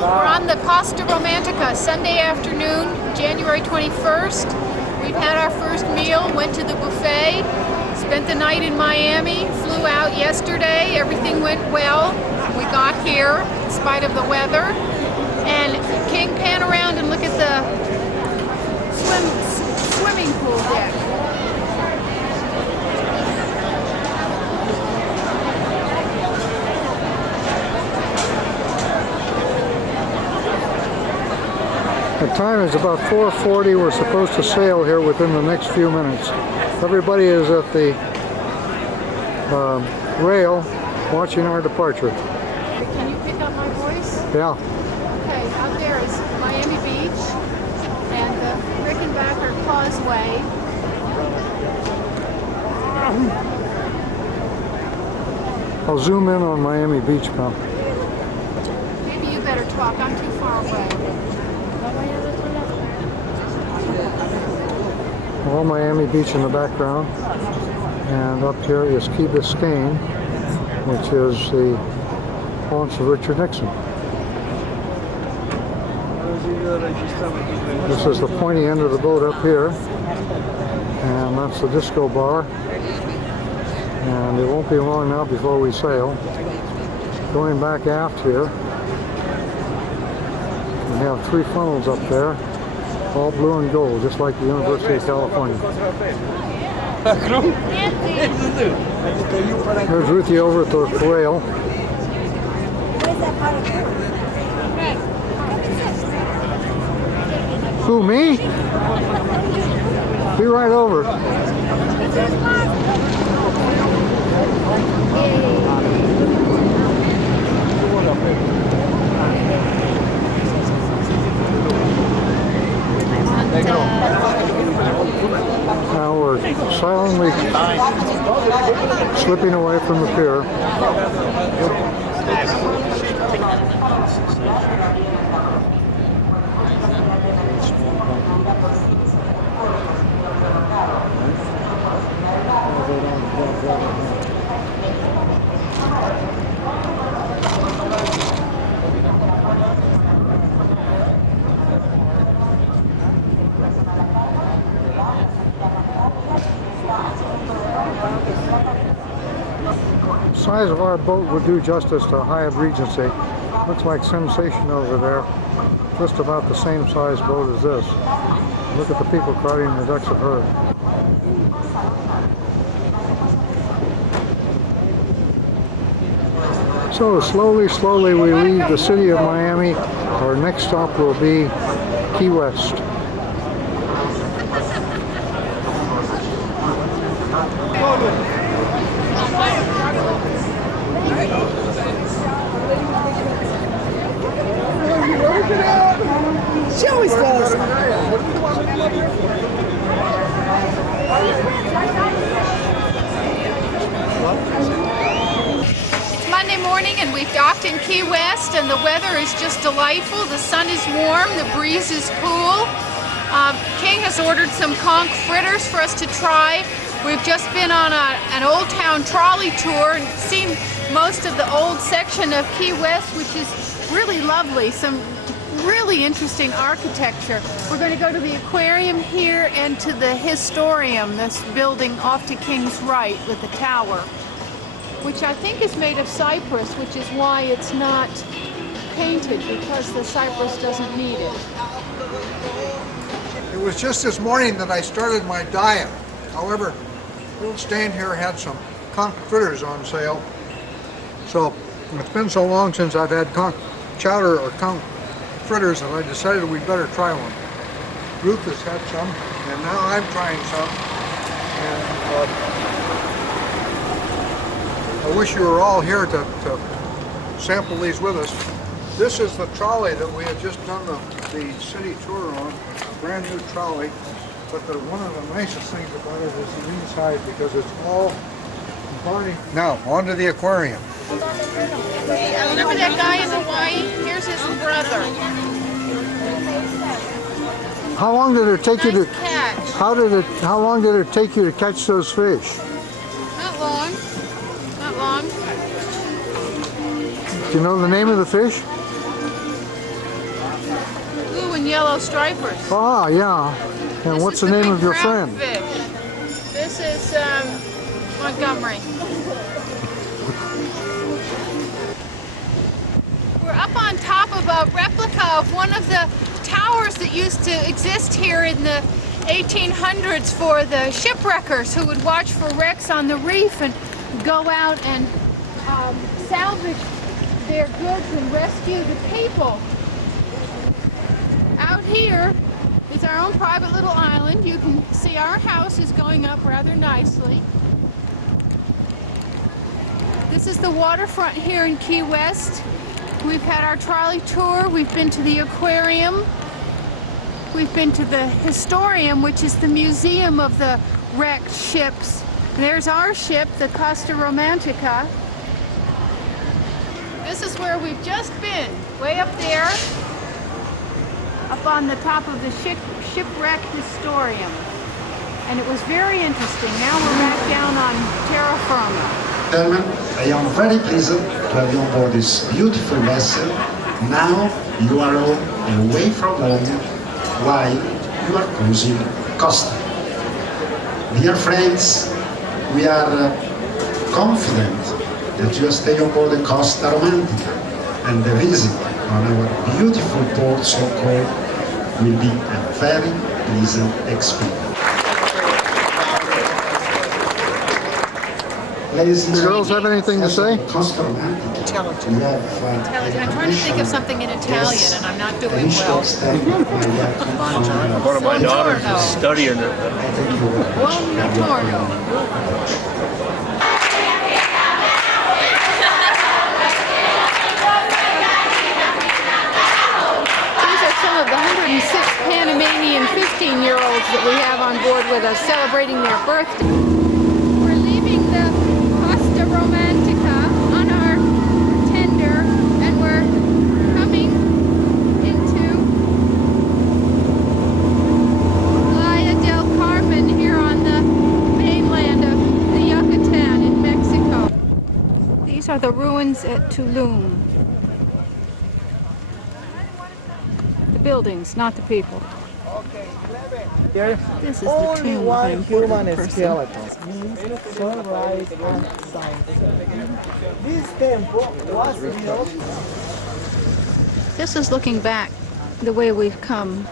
We're on the Costa Romantica, Sunday afternoon, January 21st. We've had our first meal, went to the buffet, spent the night in Miami, flew out yesterday. Everything went well. We got here in spite of the weather. And King, pan around and look at the swimming pool deck. The time is about 4:40. We're supposed to sail here within the next few minutes. Everybody is at the rail watching our departure. Can you pick up my voice? Yeah. Okay, out there is Miami Beach and the Rickenbacker Causeway. I'll zoom in on Miami Beach now. Maybe you better talk, I'm too far away. All Miami Beach in the background, and up here is Key Biscayne, which is the haunts of Richard Nixon. This is the pointy end of the boat up here, and that's the disco bar, and it won't be long now before we sail. Going back aft here, we have 3 funnels up there, all blue and gold, just like the University of California. There's Ruthie over at the rail. Who, me? Be right over. Now we're silently slipping away from the pier. The size of our boat would do justice to Hyatt Regency. Looks like Sensation over there. Just about the same size boat as this. Look at the people crowding the decks of her. So slowly we leave the city of Miami. Our next stop will be Key West. She always does. It's Monday morning and we've docked in Key West and the weather is just delightful. The sun is warm, the breeze is cool. King has ordered some conch fritters for us to try. We've just been on an Old Town trolley tour and seen most of the old section of Key West, which is really lovely. Some really interesting architecture. We're going to go to the aquarium here and to the Historium, this building off to King's right with the tower, which I think is made of cypress, which is why it's not painted, because the cypress doesn't need it. It was just this morning that I started my diet. However, the old stand here had some conch fritters on sale. So it's been so long since I've had conch chowder or conch fritters that I decided we'd better try one. Ruth has had some, and now I'm trying some. And I wish you were all here to sample these with us. This is the trolley that we had just done the city tour on, a brand new trolley. But one of the nicest things about it is the inside, because it's all body. Now, on to the aquarium. Remember that guy in Hawaii? Here's his brother. How long did it take you to catch. How long did it take you to catch those fish? Not long. Not long. Do you know the name of the fish? yellow stripers. Ah, yeah. And This what's is the name big of your friend? groundfish. This is Montgomery. We're up on top of a replica of one of the towers that used to exist here in the 1800s for the shipwreckers who would watch for wrecks on the reef and go out and salvage their goods and rescue the people. Out here is our own private little island. You can see our house is going up rather nicely. This is the waterfront here in Key West. We've had our trolley tour. We've been to the aquarium. We've been to the Historium, which is the museum of the wrecked ships. There's our ship, the Costa Romantica. This is where we've just been, way up there, up on the top of the shipwreck Historium. And it was very interesting. Now we're back down on terra firma. Gentlemen, I am very pleased to have you on board this beautiful vessel. Now you are all away from home while you are cruising Costa. Dear friends, we are confident that you stay on board the Costa Romantica, and the visit on our beautiful port, so-called, will be a very pleasant experience. Ladies and Girls have anything to say? Costa Romantica. Intelligent. I'm trying to think of something in Italian, and I'm not doing well. One of my daughters is studying it. Buongiorno. These are some of the 106 Panamanian 15-year-olds that we have on board with us celebrating their birthday. We're leaving the Costa Romantica on our tender, and we're coming into Playa del Carmen here on the mainland of the Yucatan in Mexico. These are the ruins at Tulum. The buildings, not the people. This is the Only tomb of one an important human person. skeleton means sunrise and sunset. This temple was built. This is looking back the way we've come.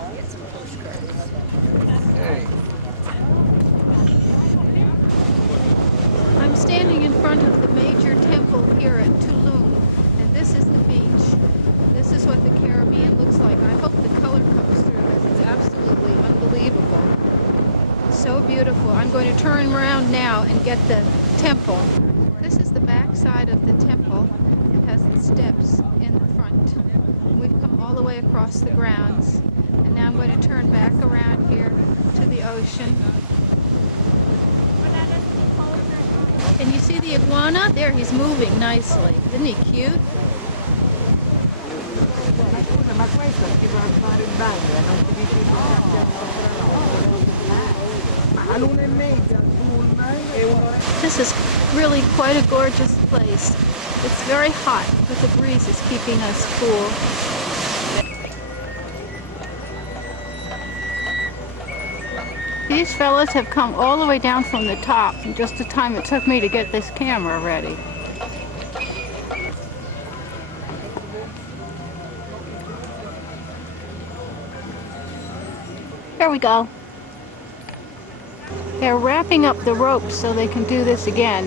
I'm standing in front of the major temple here at Tulum, and this is the beach. This is what the Caribbean looks like. I hope the color comes through this. It's absolutely unbelievable. So beautiful. I'm going to turn around now and get the temple. This is the back side of the temple. It has the steps in the front. We've come all the way across the grounds, and now I'm going to turn back around here to the ocean. Can you see the iguana? There, he's moving nicely. Isn't he cute? Ma questo ti va a fare il bagno, non ti dici a l'una e mezza al pullman e un'ora. This is really quite a gorgeous place. It's very hot, but the breeze is keeping us cool. These fellas have come all the way down from the top in just the time it took me to get this camera ready. Here we go. They're wrapping up the ropes so they can do this again.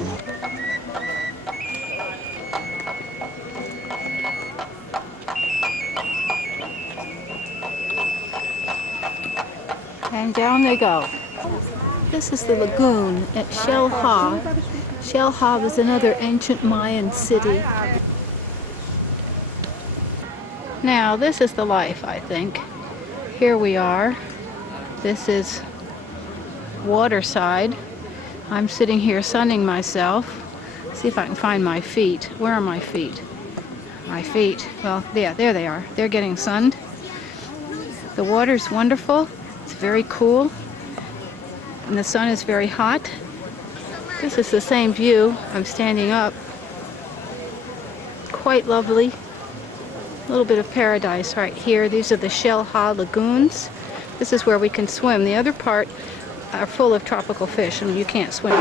And down they go. This is the lagoon at Xel-Ha. Xel-Ha was another ancient Mayan city. Now, this is the life, I think. Here we are. This is waterside. I'm sitting here sunning myself. See if I can find my feet. Where are my feet? My feet. Well, yeah, there they are. They're getting sunned. The water's wonderful. It's very cool. And the sun is very hot. This is the same view. I'm standing up. Quite lovely. little bit of paradise right here. These are the Shell Ha lagoons. This is where we can swim. The other part are full of tropical fish and you can't swim.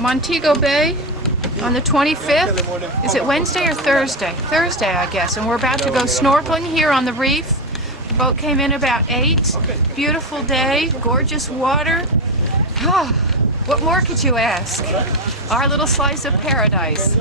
Montego Bay on the 25th. Is it Wednesday or Thursday? Thursday, I guess. And we're about to go snorkeling here on the reef. The boat came in about 8. Beautiful day, gorgeous water. What more could you ask? Our little slice of paradise.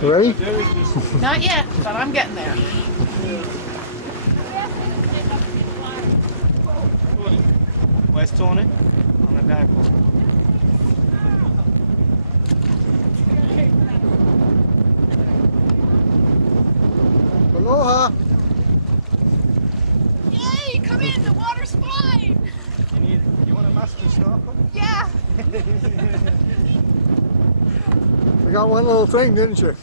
You ready? Not yet, but I'm getting there. Where's Tony? On the back. Aloha! Yay! Come in, the water's fine! You want a mask and snorkel? Yeah! You got one little thing, didn't you?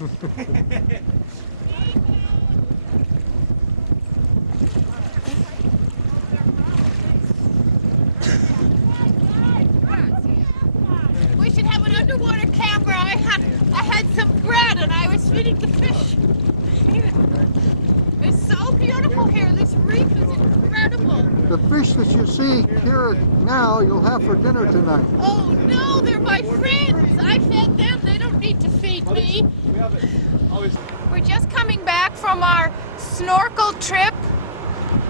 We should have an underwater camera. I had some bread and I was feeding the fish. It's so beautiful here. This reef is incredible. The fish that you see here now, you'll have for dinner tonight. Oh no, they're my friends. I fed them. They don't need to feed me. We're just coming back from our snorkel trip.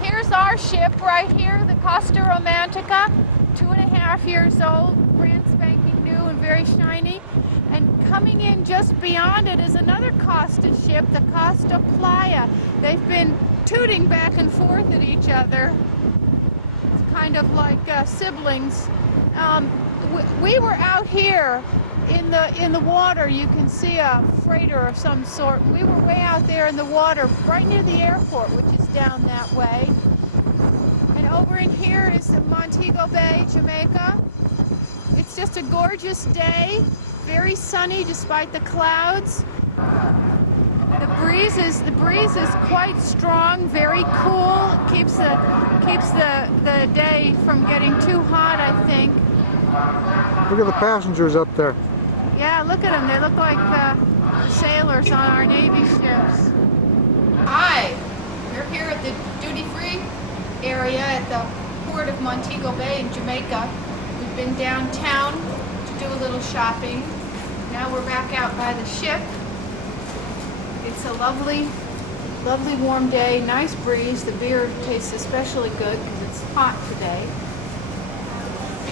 Here's our ship right here, the Costa Romantica, 2.5 years old, brand spanking new and very shiny. And coming in just beyond it is another Costa ship, the Costa Playa. They've been tooting back and forth at each other. It's kind of like siblings. We were out here in the water. You can see a freighter of some sort. We were way out there in the water, right near the airport, which is down that way. And over in here is Montego Bay, Jamaica. It's just a gorgeous day, very sunny despite the clouds. The breeze is quite strong, very cool. It keeps the day from getting too hot, I think. Look at the passengers up there. Yeah, look at them. They look like sailors on our Navy ships. Hi, we're here at the duty-free area at the port of Montego Bay in Jamaica. We've been downtown to do a little shopping. Now we're back out by the ship. It's a lovely, lovely warm day, nice breeze. The beer tastes especially good because it's hot today.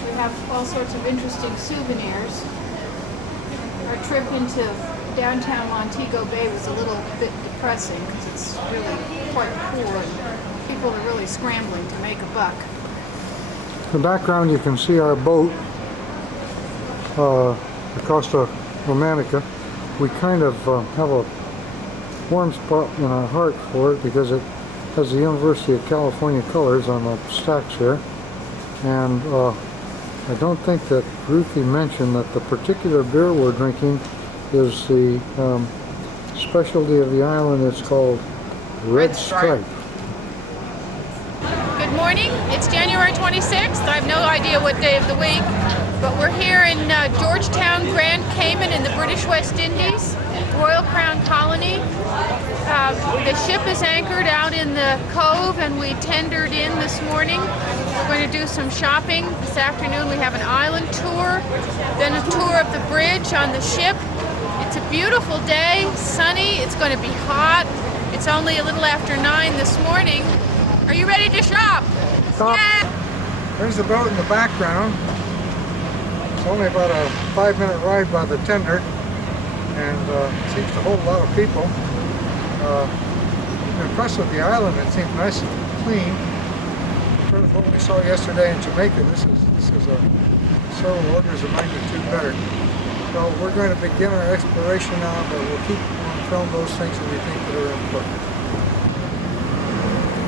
We have all sorts of interesting souvenirs. Our trip into downtown Montego Bay was a little bit depressing because it's really quite poor and people are really scrambling to make a buck. In the background you can see our boat, the Costa Romantica. We kind of have a warm spot in our heart for it because it has the University of California colors on the stacks here. And I don't think that Ruthie mentioned that the particular beer we're drinking is the specialty of the island. It's called Red Stripe. Good morning. It's January 26th. I have no idea what day of the week, but we're here in Georgetown, Grand Cayman in the British West Indies, Royal Crown Colony. The ship is anchored out in the cove and we tendered in this morning. We're going to do some shopping. This afternoon we have an island tour, then a tour of the bridge on the ship. It's a beautiful day, sunny, it's going to be hot. It's only a little after 9 this morning. Are you ready to shop? Stop. Yeah. There's the boat in the background. It's only about a 5-minute ride by the tender, and seems to hold a lot of people. I'm impressed with the island. It seems nice and clean. Compared to what we saw yesterday in Jamaica, this is several orders of magnitude better. So we're going to begin our exploration now, but we'll keep on film those things that we think that are important.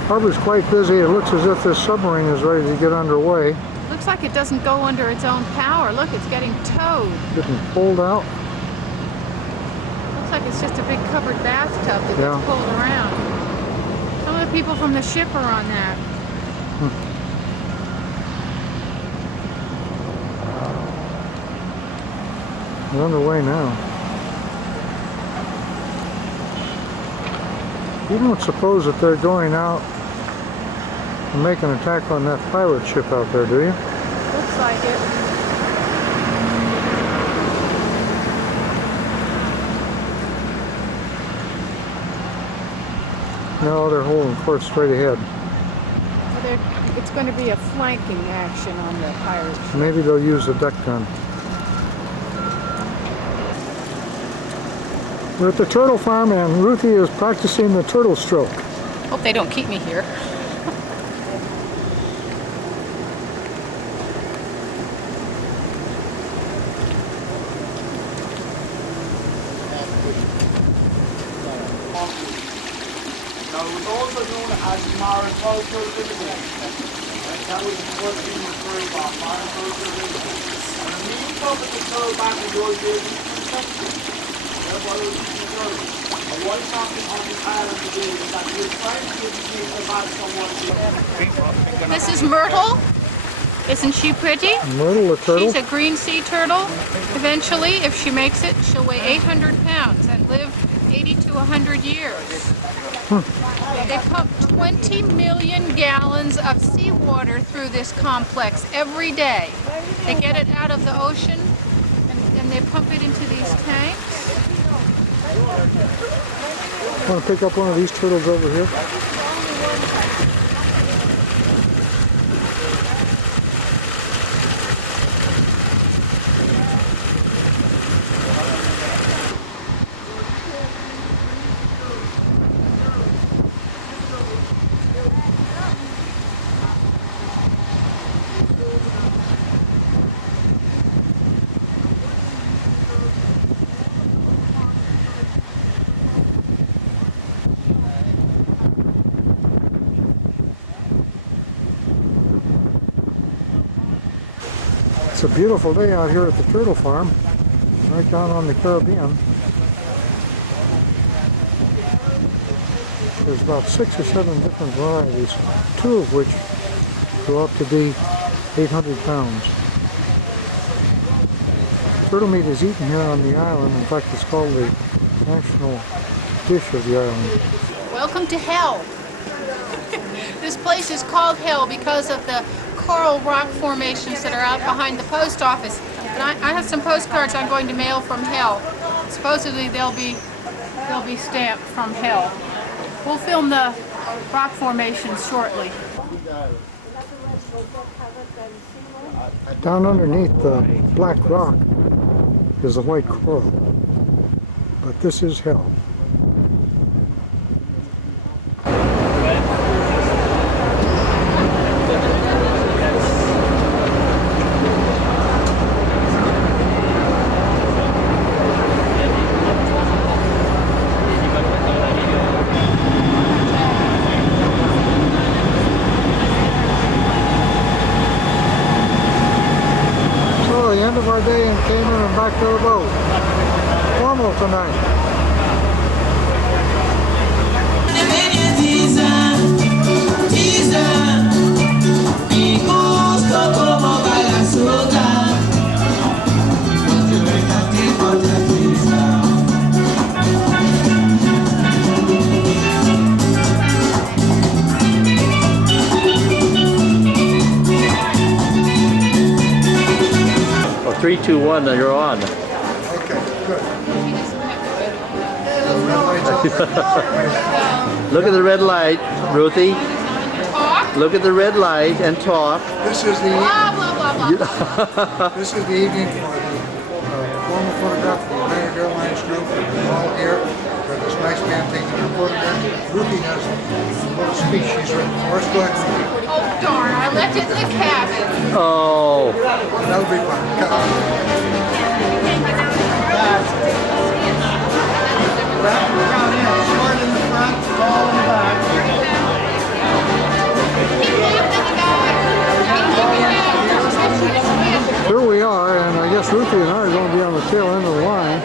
Harbor's quite busy. It looks as if this submarine is ready to get underway. Looks like it doesn't go under its own power. Look, it's getting towed. Getting pulled out. Looks like it's just a big covered bathtub that gets pulled around. Some of the people from the ship are on that. They're underway now. You don't suppose that they're going out and make an attack on that pirate ship out there, do you? Looks like it. No, they're holding course straight ahead. Well, it's going to be a flanking action on the pirate ship. Maybe they'll use the deck gun. We're at the turtle farm and Ruthie is practicing the turtle stroke. Hope they don't keep me here. Now it was also known as mariposa ribbon. That was what we referred to mariposa ribbon. And the main purpose of turtle back in those days was protection. Therefore it was preserved. And what's happening on this island today is that we're trying to educate about someone. This is Myrtle. Isn't she pretty? Myrtle, the turtle. She's a green sea turtle. Eventually, if she makes it, she'll weigh 800 pounds and live 80 to 100 years. They pump 20 million gallons of seawater through this complex every day. They get it out of the ocean and they pump it into these tanks. Want to pick up one of these turtles over here? It's a beautiful day out here at the turtle farm, right down on the Caribbean. There's about 6 or 7 different varieties, 2 of which go up to be 800 pounds. Turtle meat is eaten here on the island. In fact, it's called the national dish of the island. Welcome to hell. This place is called hell because of the coral rock formations that are out behind the post office. And I have some postcards I'm going to mail from hell. Supposedly they'll be stamped from hell. We'll film the rock formations shortly. Down underneath the black rock is the white coral. but this is hell. So the end of our day in Cayman and back to the boat. Formal tonight. Oh, 3, 2, 1, you're on. Okay, good. Red light's up. Look at the red light, Ruthie. Talk. Look at the red light and talk. This is the Blah, blah, blah, blah. this is the evening for the formal photograph of the United Airlines group. We're all here. Got this nice man taking our photograph. Ruthie has a little speech she's written for us. Go ahead, Ruthie. Oh, darn. I left it in the cabin. Oh, That'll be fun. Cut. Here we are, and I guess Ruthie and I are going to be on the tail end of the line,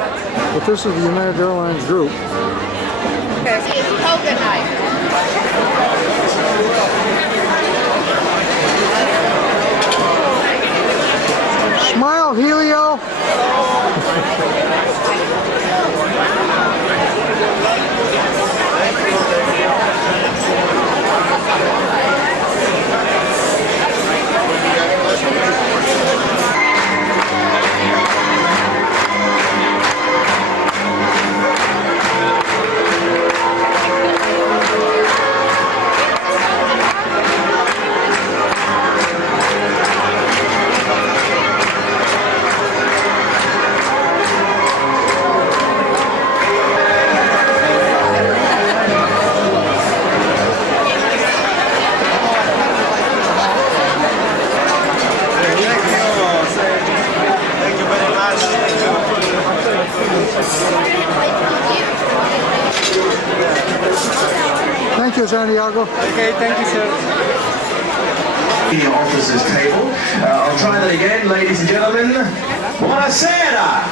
but this is the United Airlines group. It's coconut. Smile, Helio! Thank you, Santiago. Okay, thank you, sir. The officers' table. I'll try that again, ladies and gentlemen. Buonasera!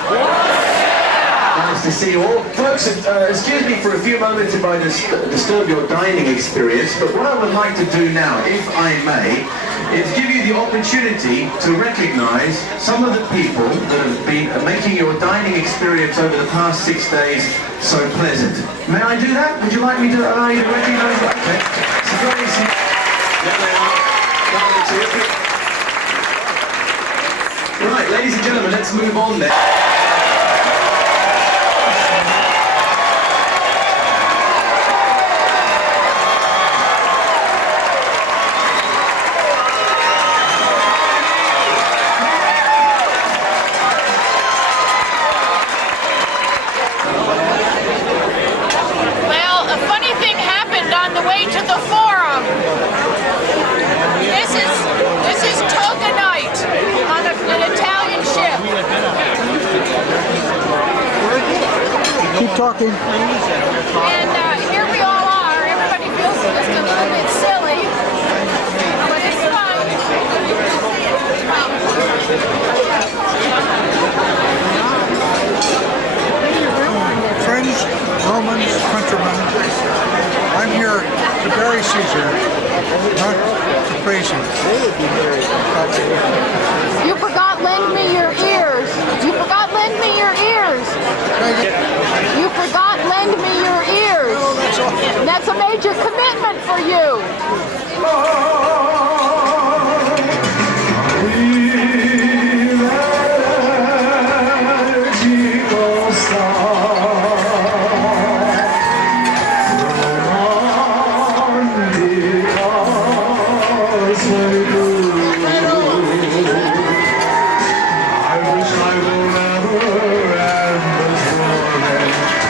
Nice to see you all. Folks, excuse me for a few moments if I disturb your dining experience, but what I would like to do now, if I may, is give you the opportunity to recognize some of the people that have been making your dining experience over the past 6 days so pleasant. May I do that? Would you like me to allow you to recognize that? Okay. So very there they are. Lovely, terrific. Right, ladies and gentlemen, let's move on then. Well, a funny thing happened on the way to the forum. This is toga night on an Italian ship. Keep talking. And here we all are. Everybody feels just a little bit silly, but it's Friends, Romans, countrymen, I'm here to bury Caesar, not to praise him. You forgot lend me your ears. You forgot lend me your ears. You forgot lend me your ears. And that's a major commitment for you. I wish I will never end this morning.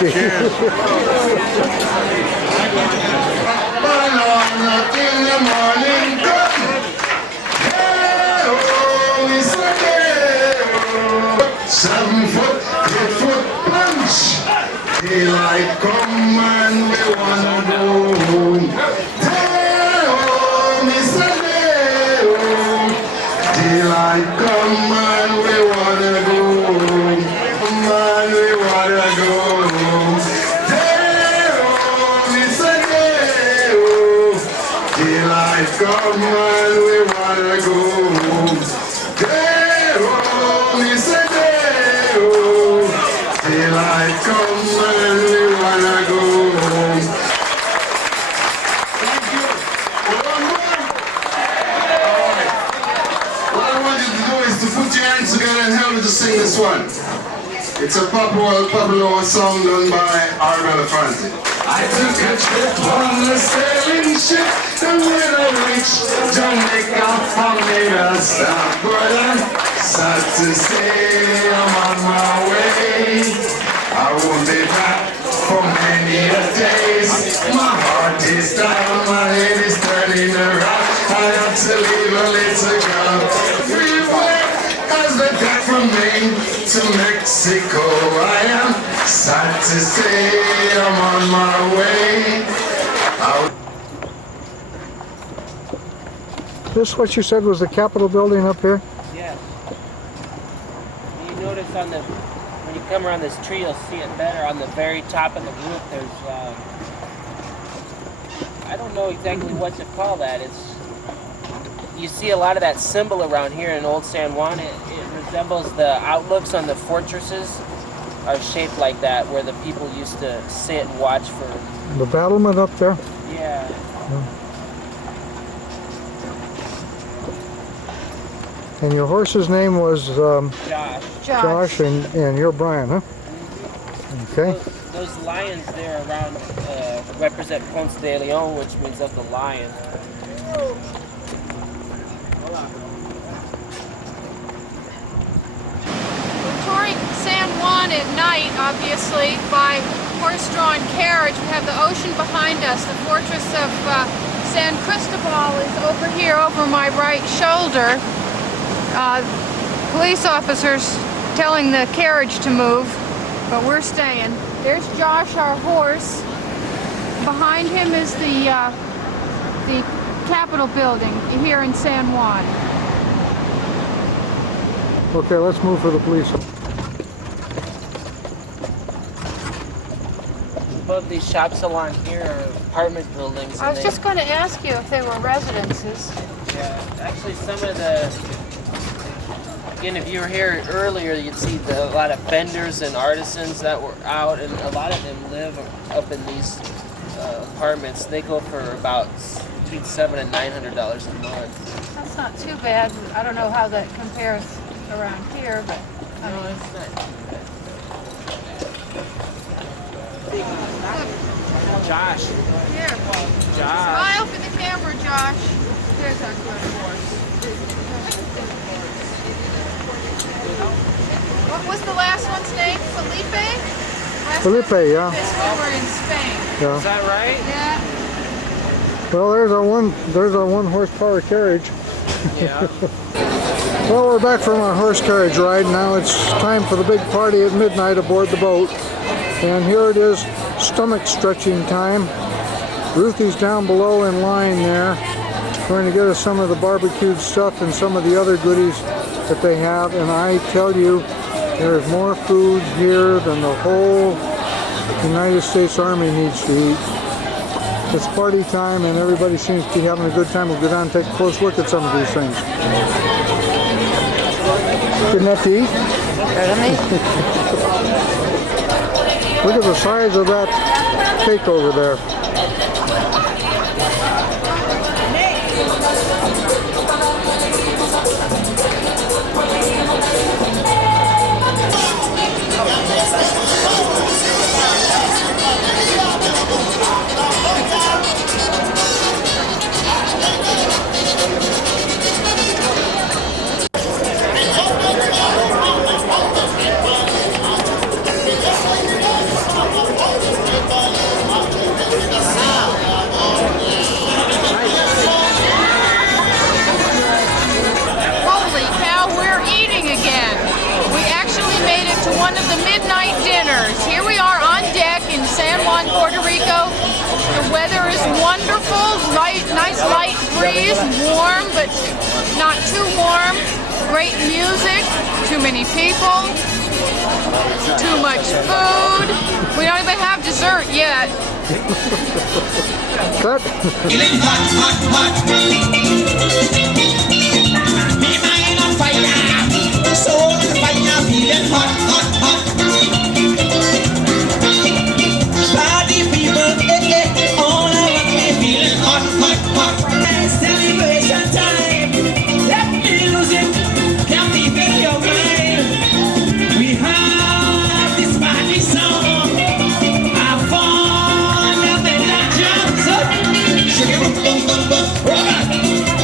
whiskey. Seven-foot, 8-foot punch. Daylight come and we wanna go home. Day-oh, Mr. Day-oh. Daylight come and we wanna go home. Come and we wanna go home. Day-oh, Mr. Day-oh. Daylight come and we wanna go home. Day-oh, Mr. Day-oh. Daylight come and we wanna go home. Thank you. One more. All right. What I want you to do is to put your hands together and help me to sing this one. It's a popular song done by Arabella Franti. I took a trip on a sailing ship, and when I reached Jamaica, I made a stop. But I'm sad to say I'm on my way. I won't be back for many days. My heart is down, my head is turning around. I have to leave a little girl. Freeway as the deck from Maine to Mexico. I am sad to say I'm on my way. This what you said was the Capitol building up here? Yeah. You notice on the, when you come around this tree, you'll see it better. On the very top of the roof, there's, I don't know exactly what to call that. It's, you see a lot of that symbol around here in Old San Juan. It resembles the outlooks on the fortresses are shaped like that, where the people used to sit and watch for. The battlement up there? Yeah. And your horse's name was Josh. Josh, and you're Brian, huh? Okay. Those lions there around represent Ponce de Leon, which means of the lion. We're touring San Juan at night, obviously, by horse-drawn carriage. We have the ocean behind us. The fortress of San Cristobal is over here, over my right shoulder. Police officers telling the carriage to move, but we're staying. There's Josh, our horse. Behind him is the Capitol building here in San Juan. Okay, let's move for the police. Both these shops along here are apartment buildings. I was just going to ask you if they were residences. Yeah, actually some of the, again, if you were here earlier, you'd see a lot of vendors and artisans that were out, and a lot of them live up in these apartments. They go for about between $700 and $900 a month. That's not too bad. I don't know how that compares around here, but I mean, It's not too bad. Josh. here. Josh. Smile for the camera, Josh. There's our good horse. What was the last one's name? Felipe? Felipe, yeah. This one were in Spain. Yeah. Is that right? Yeah. Well, there's our one horsepower carriage. Yeah. Well, we're back from our horse carriage ride. Now it's time for the big party at midnight aboard the boat. And here it is, stomach stretching time. Ruthie's down below in line there, going to get us some of the barbecued stuff and some of the other goodies that they have. And I tell you, there's more food here than the whole United States Army needs to eat. It's party time and everybody seems to be having a good time. We'll go down and take a close look at some of these things. Good enough to eat? Look at the size of that cake over there. wonderful, nice light breeze, warm but not too warm. Great music, too many people, too much food. We don't even have dessert yet. Cut. Feeling hot, hot, hot. Me mind on fire, soul on fire, feeling hot, hot, hot. Party people, all around me feeling hot, hot, hot. Celebration time, that music can be in your mind. We have this party song, our fun and the jumps up. Shake it, bum, bum, bum, oh God,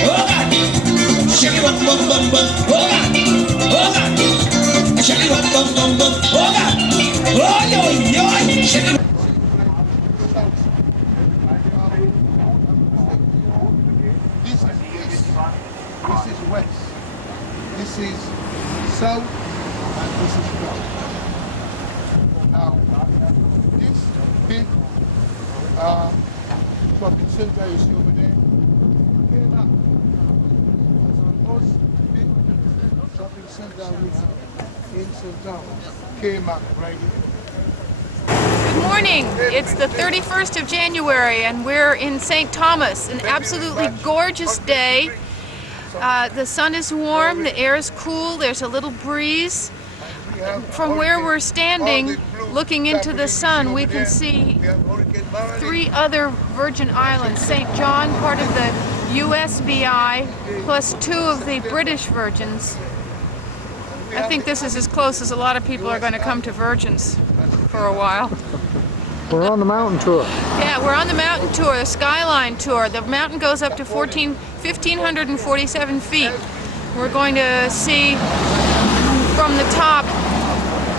oh God. Shake it, bum, bum, bum, bum, oh God, oh God. Shake it, bum, bum, bum, bum, oh God, oh yo, yo, shake it. This is west, this is south, and this is north. Now, this big shopping center you see over there, came up as the most big shopping center we have in St. Thomas. Came up right here. Good morning. It's the 31st of January and we're in St. Thomas. An absolutely gorgeous day. The sun is warm, the air is cool, there's a little breeze. From where we're standing, looking into the sun, we can see 3 other Virgin Islands. St. John, part of the USVI, plus 2 of the British Virgins. I think this is as close as a lot of people are going to come to Virgins for a while. We're on the mountain tour. Yeah, we're on the mountain tour, the Skyline tour. The mountain goes up to 1,547 feet. We're going to see from the top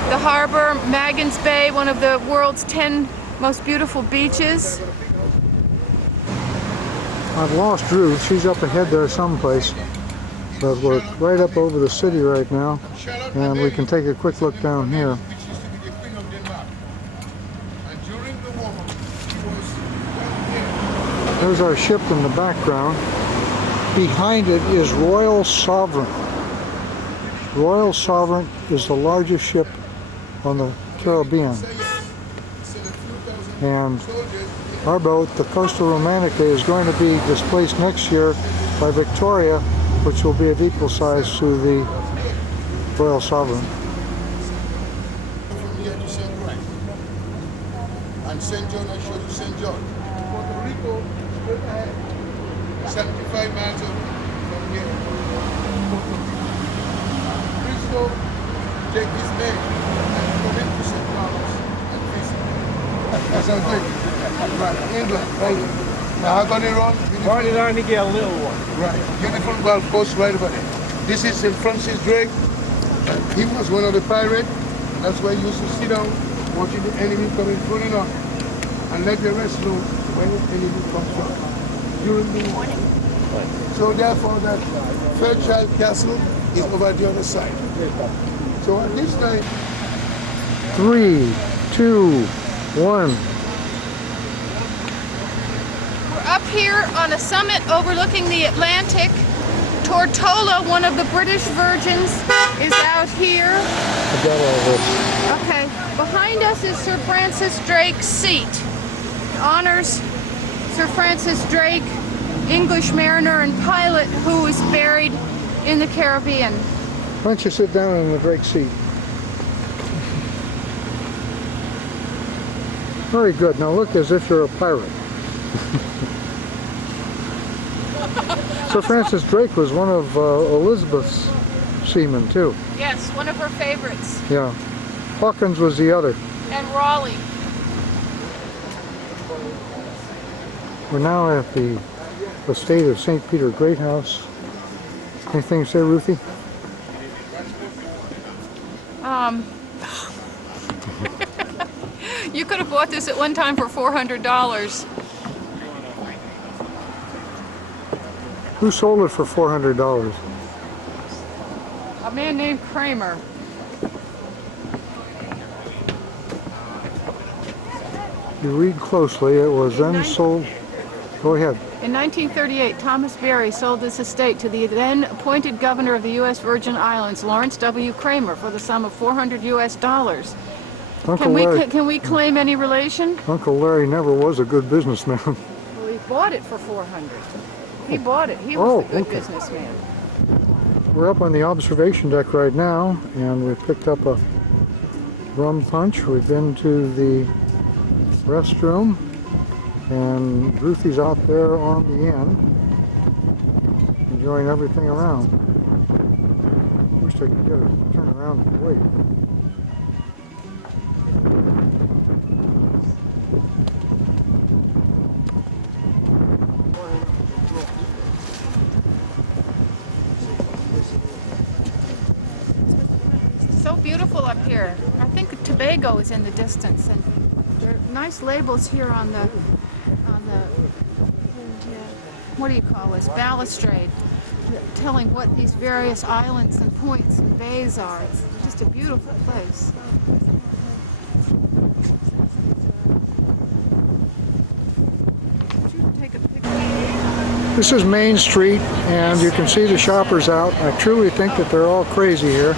the harbor, Maggins Bay, one of the world's 10 most beautiful beaches. I've lost Ruth. She's up ahead there someplace. But we're right up over the city right now. And we can take a quick look down here. There's our ship in the background. Behind it is Royal Sovereign. Royal Sovereign is the largest ship on the Caribbean. And our boat, the Costa Romantica, is going to be displaced next year by Victoria, which will be of equal size to the Royal Sovereign. From here to St. Croix. And St. John, I showed you St. John. Puerto Rico, straight ahead. 75 miles away from here. Bristol, take this bay and come into St. Thomas and visit. That's how good. Right, England, right here. Mahogany Run. Party down to get a little one. Right, beautiful Gulf Coast right over there. This is St. Francis Drake. He was one of the pirates. That's why he used to sit down watching the enemy coming running on and let the rest know when the enemy comes up during the morning. So therefore that Fairchild Castle is over the other side. So at this time, 3, 2, 1. We're up here on a summit overlooking the Atlantic. Tortola, one of the British Virgins, is out here. I got all this. Okay, behind us is Sir Francis Drake's seat. It honors Sir Francis Drake, English mariner and pilot who is buried in the Caribbean. Why don't you sit down in the Drake seat? Very good. Now look as if you're a pirate. Sir Francis Drake was one of Elizabeth's seamen too. Yes, one of her favorites. Yeah. Hawkins was the other. And Raleigh. We're now at the estate of St. Peter Greathouse. Anything to say, Ruthie? You could have bought this at one time for $400. Who sold it for $400? A man named Kramer. You read closely, it was then sold Go ahead. In 1938, Thomas Berry sold this estate to the then appointed governor of the U.S. Virgin Islands, Lawrence W. Kramer, for the sum of $400 US. Can we claim any relation? Uncle Larry never was a good businessman. Well, he bought it for 400. He bought it. He was a good businessman. We're up on the observation deck right now, and we've picked up a rum punch. We've been to the restroom, and Ruthie's out there on the end, enjoying everything around. Wish I could get her to turn around and wait. So beautiful up here. I think Tobago is in the distance, and there are nice labels here on the what do you call this, balustrade, telling what these various islands and points and bays are. It's just a beautiful place. Could you take a picture? This is Main Street, and you can see the shoppers out. I truly think that they're all crazy here.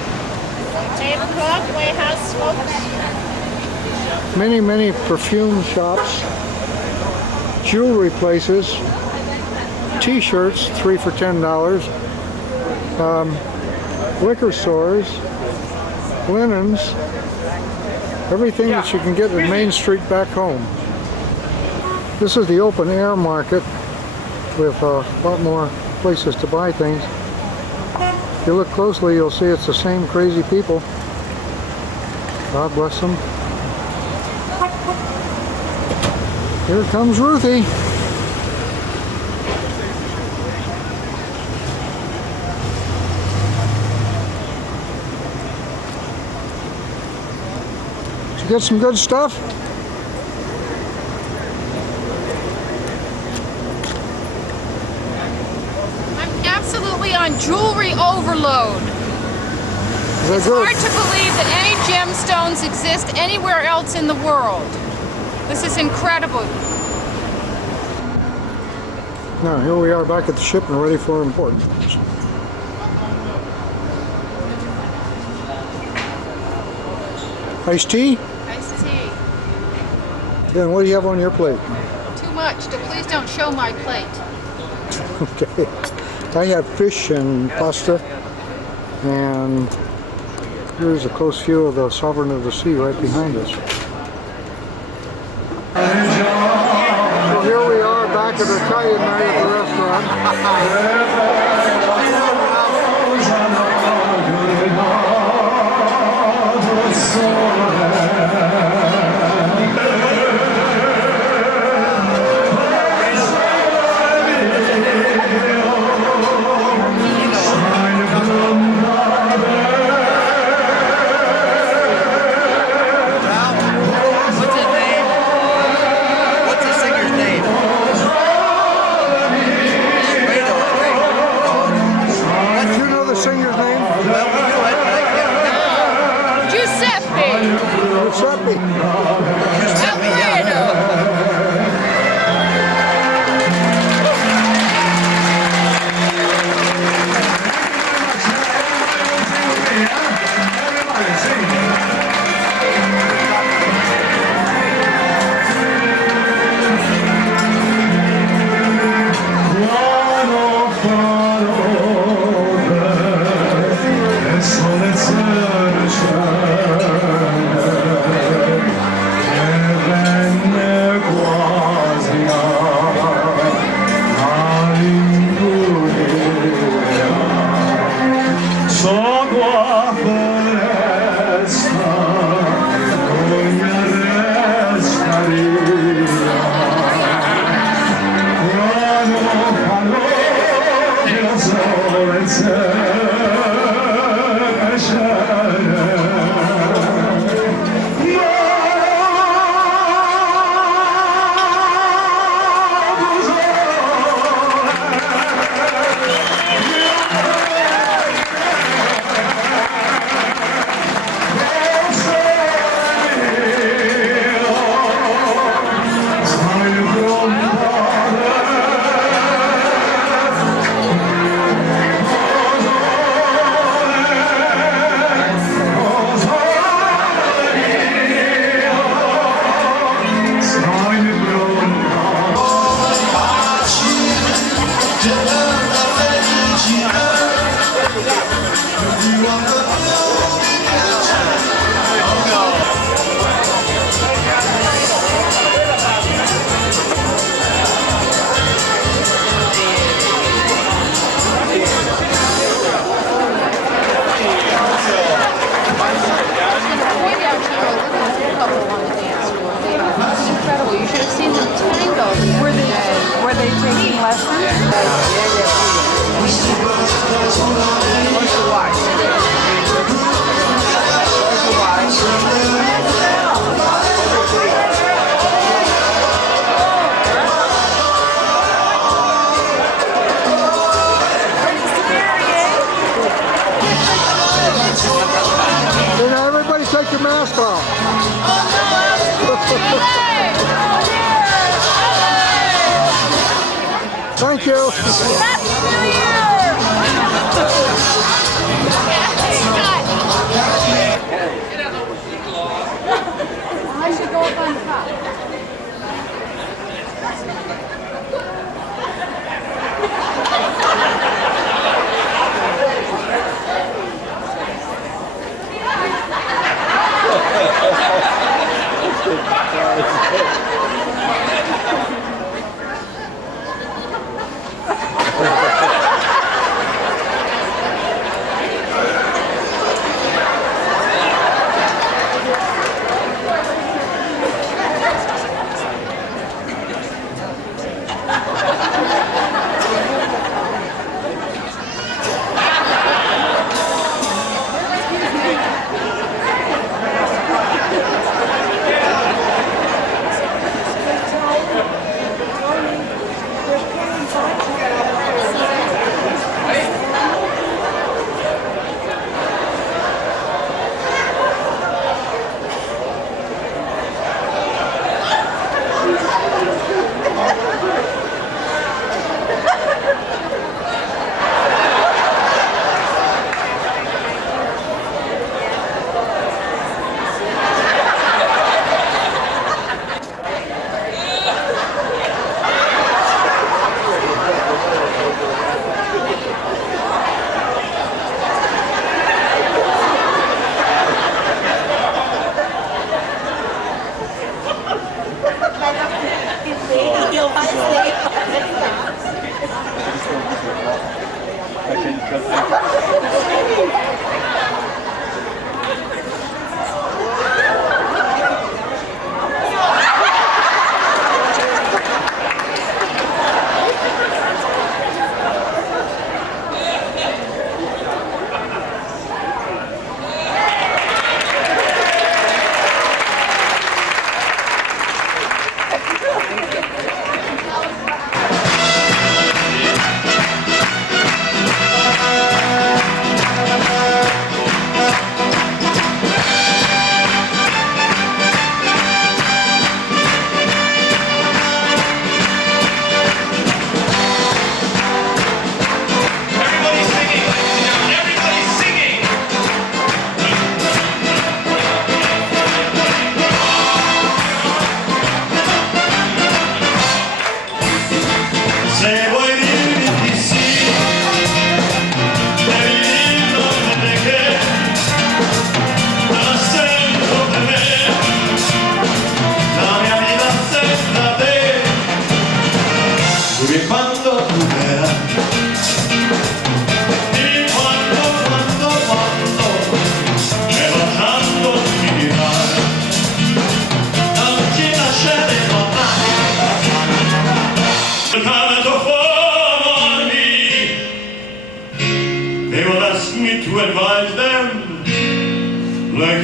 Tablecloth, warehouse, smokes. Many perfume shops, jewelry places, t-shirts, 3 for $10, liquor stores, linens, everything that you can get at Main Street back home. This is the open air market with a lot more places to buy things. If you look closely, you'll see it's the same crazy people. God bless them. Here comes Ruthie. Did you get some good stuff? I'm absolutely on jewelry overload. It's hard to believe that any gemstones exist anywhere else in the world. This is incredible. Now, here we are back at the ship and ready for important things. Iced tea? Iced tea. Then what do you have on your plate? Too much. Please don't show my plate. Okay. I have fish and pasta, and here's a close view of the Sovereign of the Sea right behind us. So here we are back at the Italian night at the restaurant. Incredible. You should have seen them tango. Were they taking lessons? So now everybody take your mask off. Thank you. Happy New Year! I should go up on top.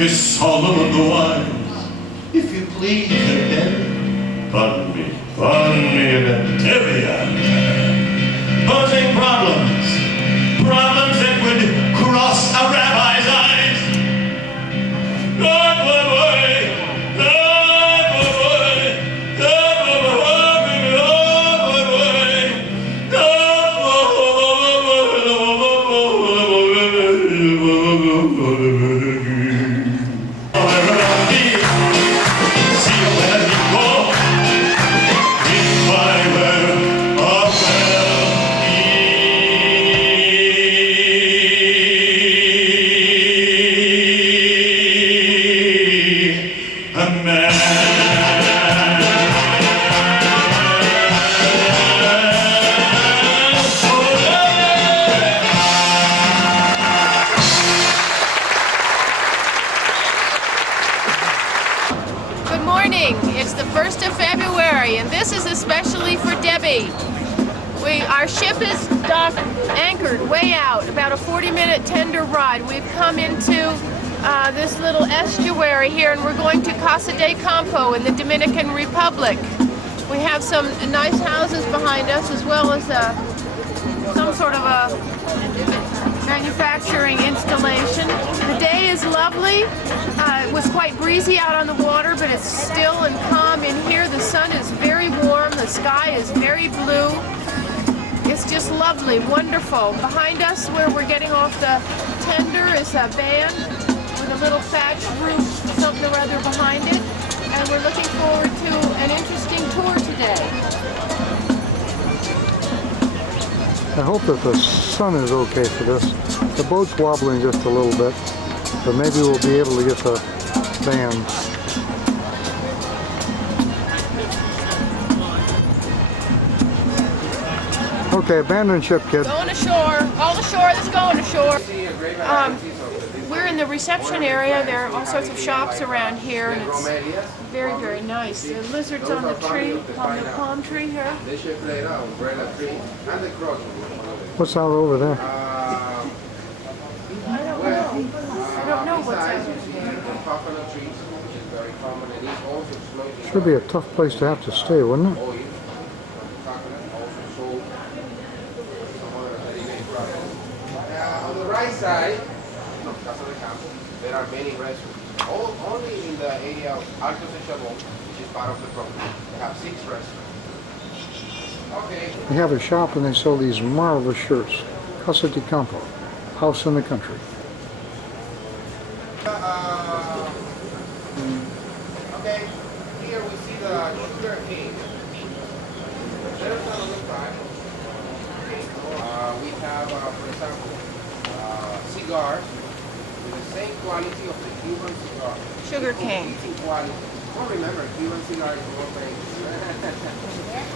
like a Solomon the wise. If you please again, pardon me again. Here we are. Posing problems that would cross a rabbi's eyes. Not one way, not one way, not one way, not one way, Anchored way out, about a 40-minute tender ride. We've come into this little estuary here, and we're going to Costa de Campo in the Dominican Republic. We have some nice houses behind us, as well as some sort of a manufacturing installation. The day is lovely. It was quite breezy out on the water, but it's still and calm in here. The sun is very warm. The sky is very blue. It's just lovely, wonderful. Behind us, where we're getting off the tender, is a van with a little thatch roof, something or other behind it. And we're looking forward to an interesting tour today. I hope that the sun is okay for this. The boat's wobbling just a little bit, but maybe we'll be able to get the van. Okay, abandoned ship, kid. Going ashore. All ashore that's going ashore. We're in the reception area. There are all sorts of shops around here, and it's very, very nice. The lizards on the tree, on the palm tree here. What's out over there? I don't know what's out there. Should be a tough place to have to stay, wouldn't it? On the right side, there are many restaurants. Only in the area of Alto de Chabón, which is part of the property, they have 6 restaurants. Okay. They have a shop and they sell these marvelous shirts. Casa de Campo, house in the country. Okay, here we see the sugar cane. There's another side. Okay. We have, for example, cigars with the same quality of the Cuban cigar. Sugar cane. Quality. Oh, remember, Cuban cigar is more famous.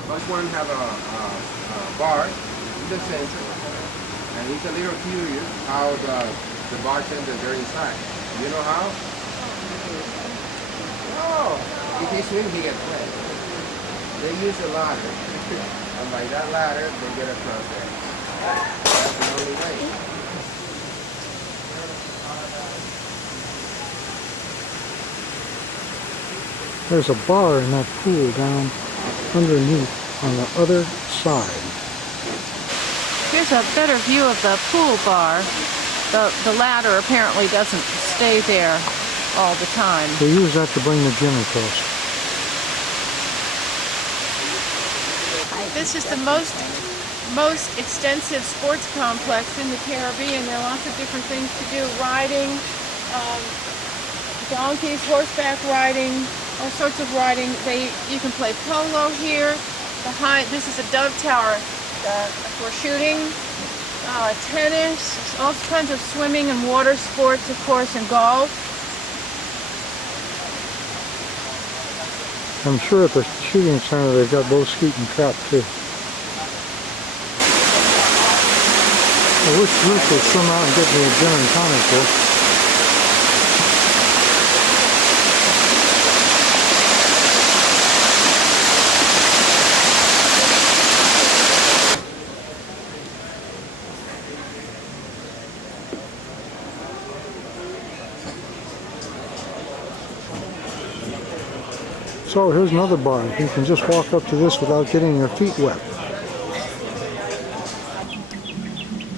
Each one have a bar in the center, and it's a little curious how the bartender there inside. You know how? Oh, if he swings, he gets wet. They use a ladder, and by that ladder, they get across there. That's the only way. There's a bar in that pool down underneath on the other side. Here's a better view of the pool bar. The ladder apparently doesn't stay there all the time. They use that to bring the gin across. This is the most extensive sports complex in the Caribbean. There are lots of different things to do. Riding, donkeys, horseback riding, all sorts of riding. You can play polo here. This is a dove tower for shooting, tennis, all kinds of swimming and water sports, of course, and golf. I'm sure at the shooting center they've got bow skeet and trap too. I wish Ruth would come out and get me a gin and tonic here. So here's another bar. You can just walk up to this without getting your feet wet.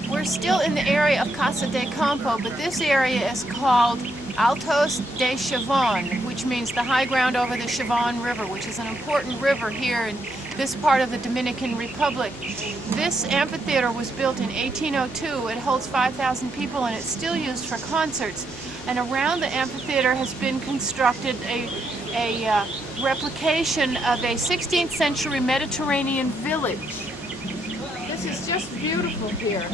We're still in the area of Casa de Campo, but this area is called Altos de Chavon, which means the high ground over the Chavon River, which is an important river here in this part of the Dominican Republic. This amphitheater was built in 1802. It holds 5,000 people and it's still used for concerts. And around the amphitheater has been constructed a replication of a 16th century Mediterranean village. This is just beautiful here.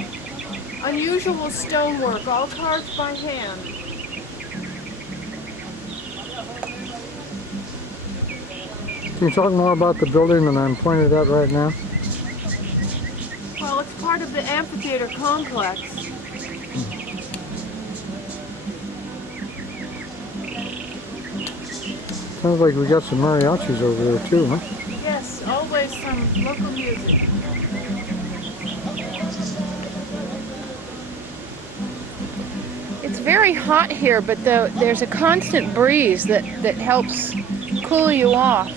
Unusual stonework, all carved by hand. Can you talk more about the building than I'm pointed at right now? Well, it's part of the amphitheater complex. Sounds like we got some mariachis over there too, huh? Yes, always some local music. very hot here, but there's a constant breeze that helps cool you off.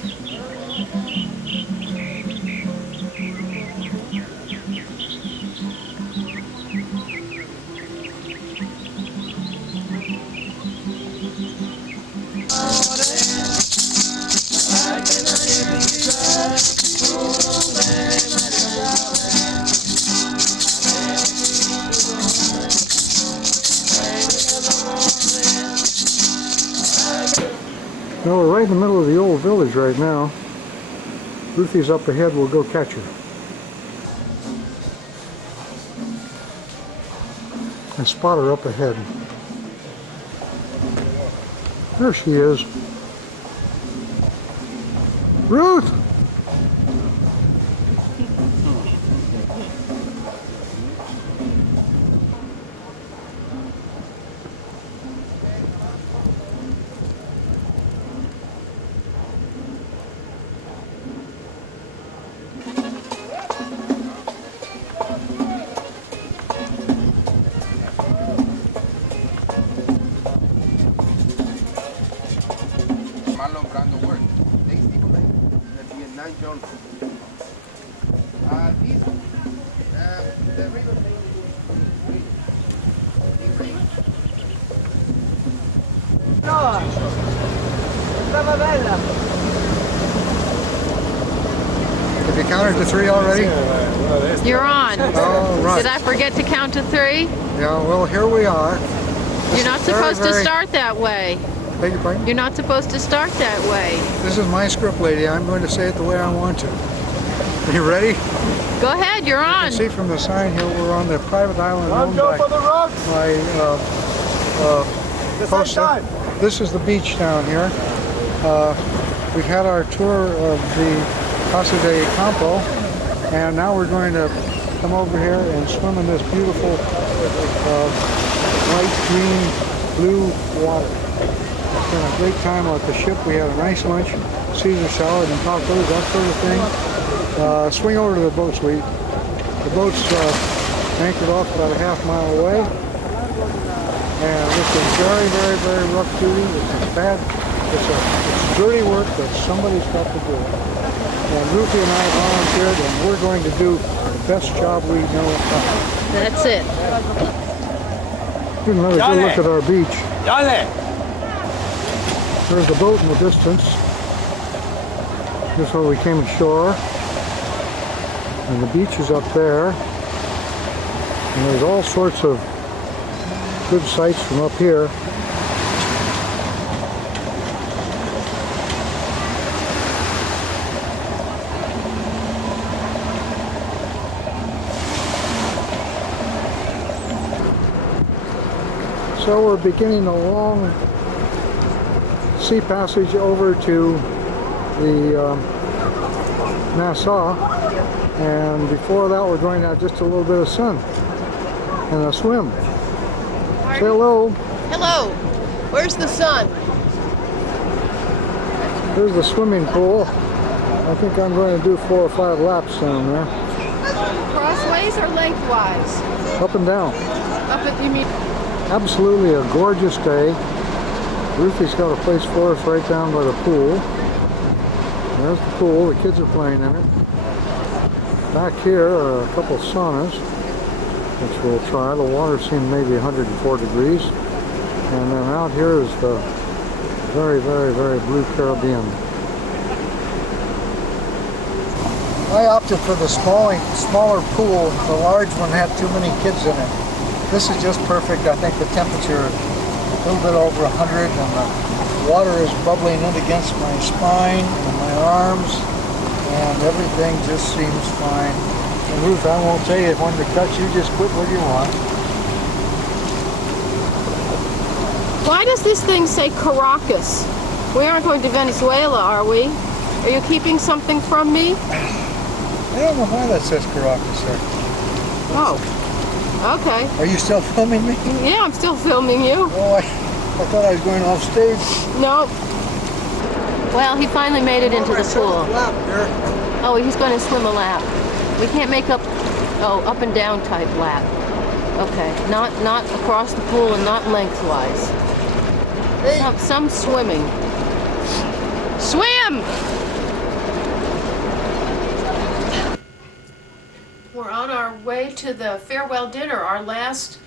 Well, we're right in the middle of the old village right now. Ruthie's up ahead, we'll go catch her. I spot her up ahead. There she is. Ruth! Marlon Brando work. Next people like the Vietnam Johnson. These the river No, stava bella. Have you counted to 3 already? You're on. Oh, right. Did I forget to count to 3? Yeah, well, here we are. You're not supposed to start that way. Beg your pardon? You're not supposed to start that way. This is my script, lady. I'm going to say it the way I want to. Are you ready? Go ahead, you're on. You can see from the sign here, we're on the private island owned by Costa. This is the beach down here. We've had our tour of the Costa de Campo, and now we're going to come over here and swim in this beautiful light green, blue water. It's been a great time at the ship. We had a nice lunch, Caesar salad and tacos, that sort of thing. Swing over to the boat suite. The boat's anchored off about a half-mile away. And this is very, very, very rough duty. It's bad. It's dirty work that somebody's got to do. And Ruthie and I volunteered, and we're going to do the best job we know how. That's it. Here's another good look at our beach. Dale. There's the boat in the distance. This is where we came ashore. And the beach is up there. And there's all sorts of good sights from up here. So we're beginning a long sea passage over to the Nassau, and before that we're going to have just a little bit of sun and a swim. Say hello. Hello. Where's the sun? There's the swimming pool. I think I'm going to do 4 or 5 laps down there. Crossways or lengthwise? Up and down. Up at, you mean? Absolutely a gorgeous day. Ruthie's got a place for us right down by the pool. There's the pool. The kids are playing in it. Back here are a couple saunas, which we'll try. The water seemed maybe 104 degrees. And then out here is the very, very, very blue Caribbean. I opted for the smaller pool. The large one had too many kids in it. This is just perfect. I think the temperature is a little bit over 100, and the water is bubbling in against my spine and my arms, and everything just seems fine. And Ruth, I won't tell you when to cut. You just quit what you want. Why does this thing say Caracas? We aren't going to Venezuela, are we? Are you keeping something from me? I don't know why that says Caracas there. Oh, okay. Are you still filming me? Yeah, I'm still filming you. Oh, I thought I was going off stage. No. Well, he finally made it into the pool. Oh, he's going to swim a lap. We can't make up and down type lap. Okay, not across the pool and not lengthwise. Some swimming. Swim! We're on our way to the farewell dinner, our last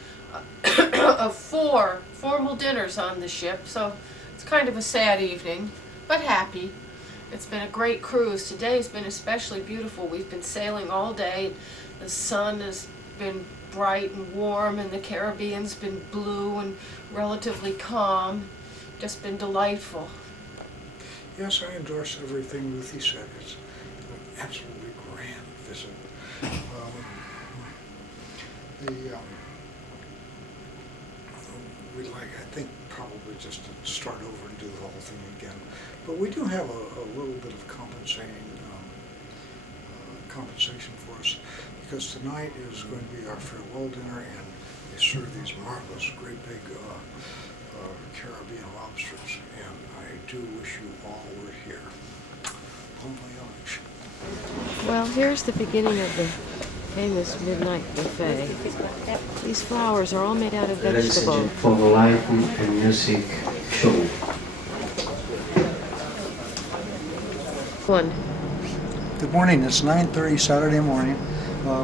of 4 formal dinners on the ship, so it's kind of a sad evening, but happy. It's been a great cruise. Today's been especially beautiful. We've been sailing all day. The sun has been bright and warm, and the Caribbean's been blue and relatively calm. Just been delightful. Yes, I endorse everything Ruthie said. It's an absolutely grand visit. We'd like, I think, probably just to start over and do the whole thing again. But we do have a little bit of compensation for us, because tonight is going to be our farewell dinner, and they serve these marvelous, great big Caribbean lobsters, and I do wish you all were here. Bon voyage. Well, here's the beginning of the famous midnight buffet. These flowers are all made out of vegetables. For the light and music show. Good morning. It's 9:30 Saturday morning.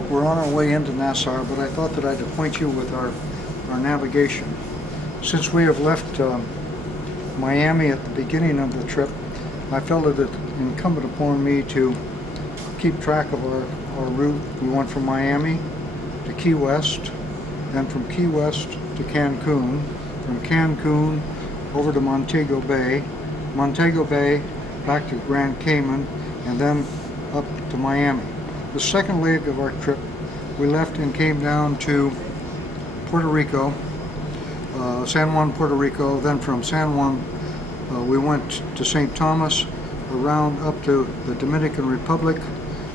We're on our way into Nassau, but I thought that I'd acquaint you with our navigation. Since we have left Miami at the beginning of the trip, I felt it incumbent upon me to keep track of our route. We went from Miami to Key West, then from Key West to Cancun, from Cancun over to Montego Bay back to Grand Cayman, and then up to Miami. The second leg of our trip, we left and came down to Puerto Rico, San Juan, Puerto Rico. Then from San Juan, we went to St. Thomas, around up to the Dominican Republic,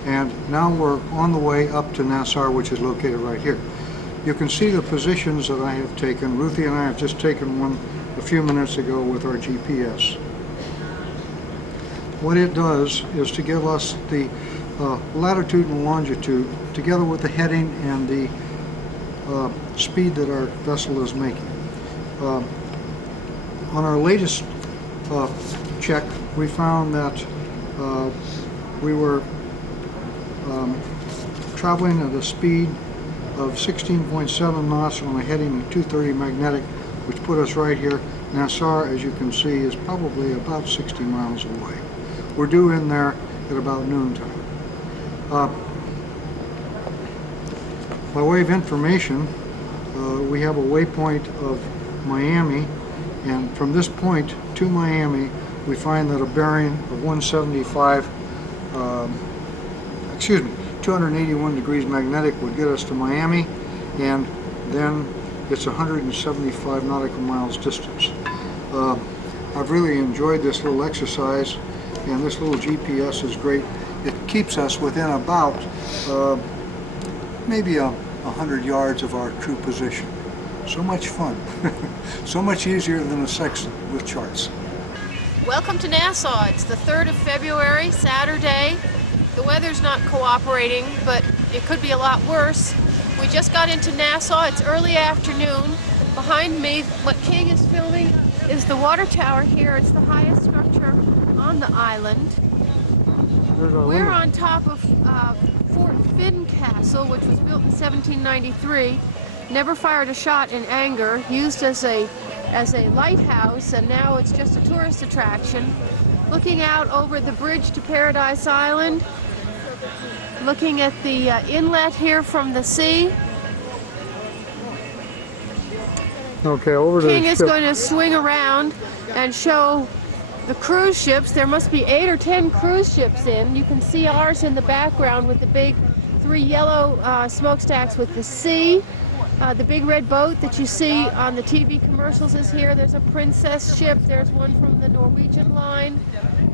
and now we're on the way up to Nassau, which is located right here. You can see the positions that I have taken. Ruthie and I have just taken one a few minutes ago with our GPS. What it does is to give us the latitude and longitude, together with the heading and the speed that our vessel is making. On our latest check, we found that we were traveling at a speed of 16.7 knots on a heading of 230 magnetic, which put us right here. Nassau, as you can see, is probably about 60 miles away. We're due in there at about noontime. By way of information, we have a waypoint of Miami, and from this point to Miami, we find that a bearing of 281 degrees magnetic would get us to Miami, and then it's 175 nautical miles distance. I've really enjoyed this little exercise, and this little GPS is great. It keeps us within about maybe 100 yards of our true position. So much fun. So much easier than a sextant with charts. Welcome to Nassau. It's the 3rd of February, Saturday. The weather's not cooperating, but it could be a lot worse. We just got into Nassau. It's early afternoon. Behind me, what King is filming is the water tower here. It's the highest structure on the island. We're on top of Fort Finn Castle, which was built in 1793. Never fired a shot in anger, used as a lighthouse, and now it's just a tourist attraction. Looking out over the bridge to Paradise Island, looking at the inlet here from the sea. Okay, over to King the is ship. going to swing around and show the cruise ships. There must be 8 or 10 cruise ships in. You can see ours in the background with the big 3 yellow smokestacks with the sea. The big red boat that you see on the TV commercials is here. There's a Princess ship. There's one from the Norwegian line.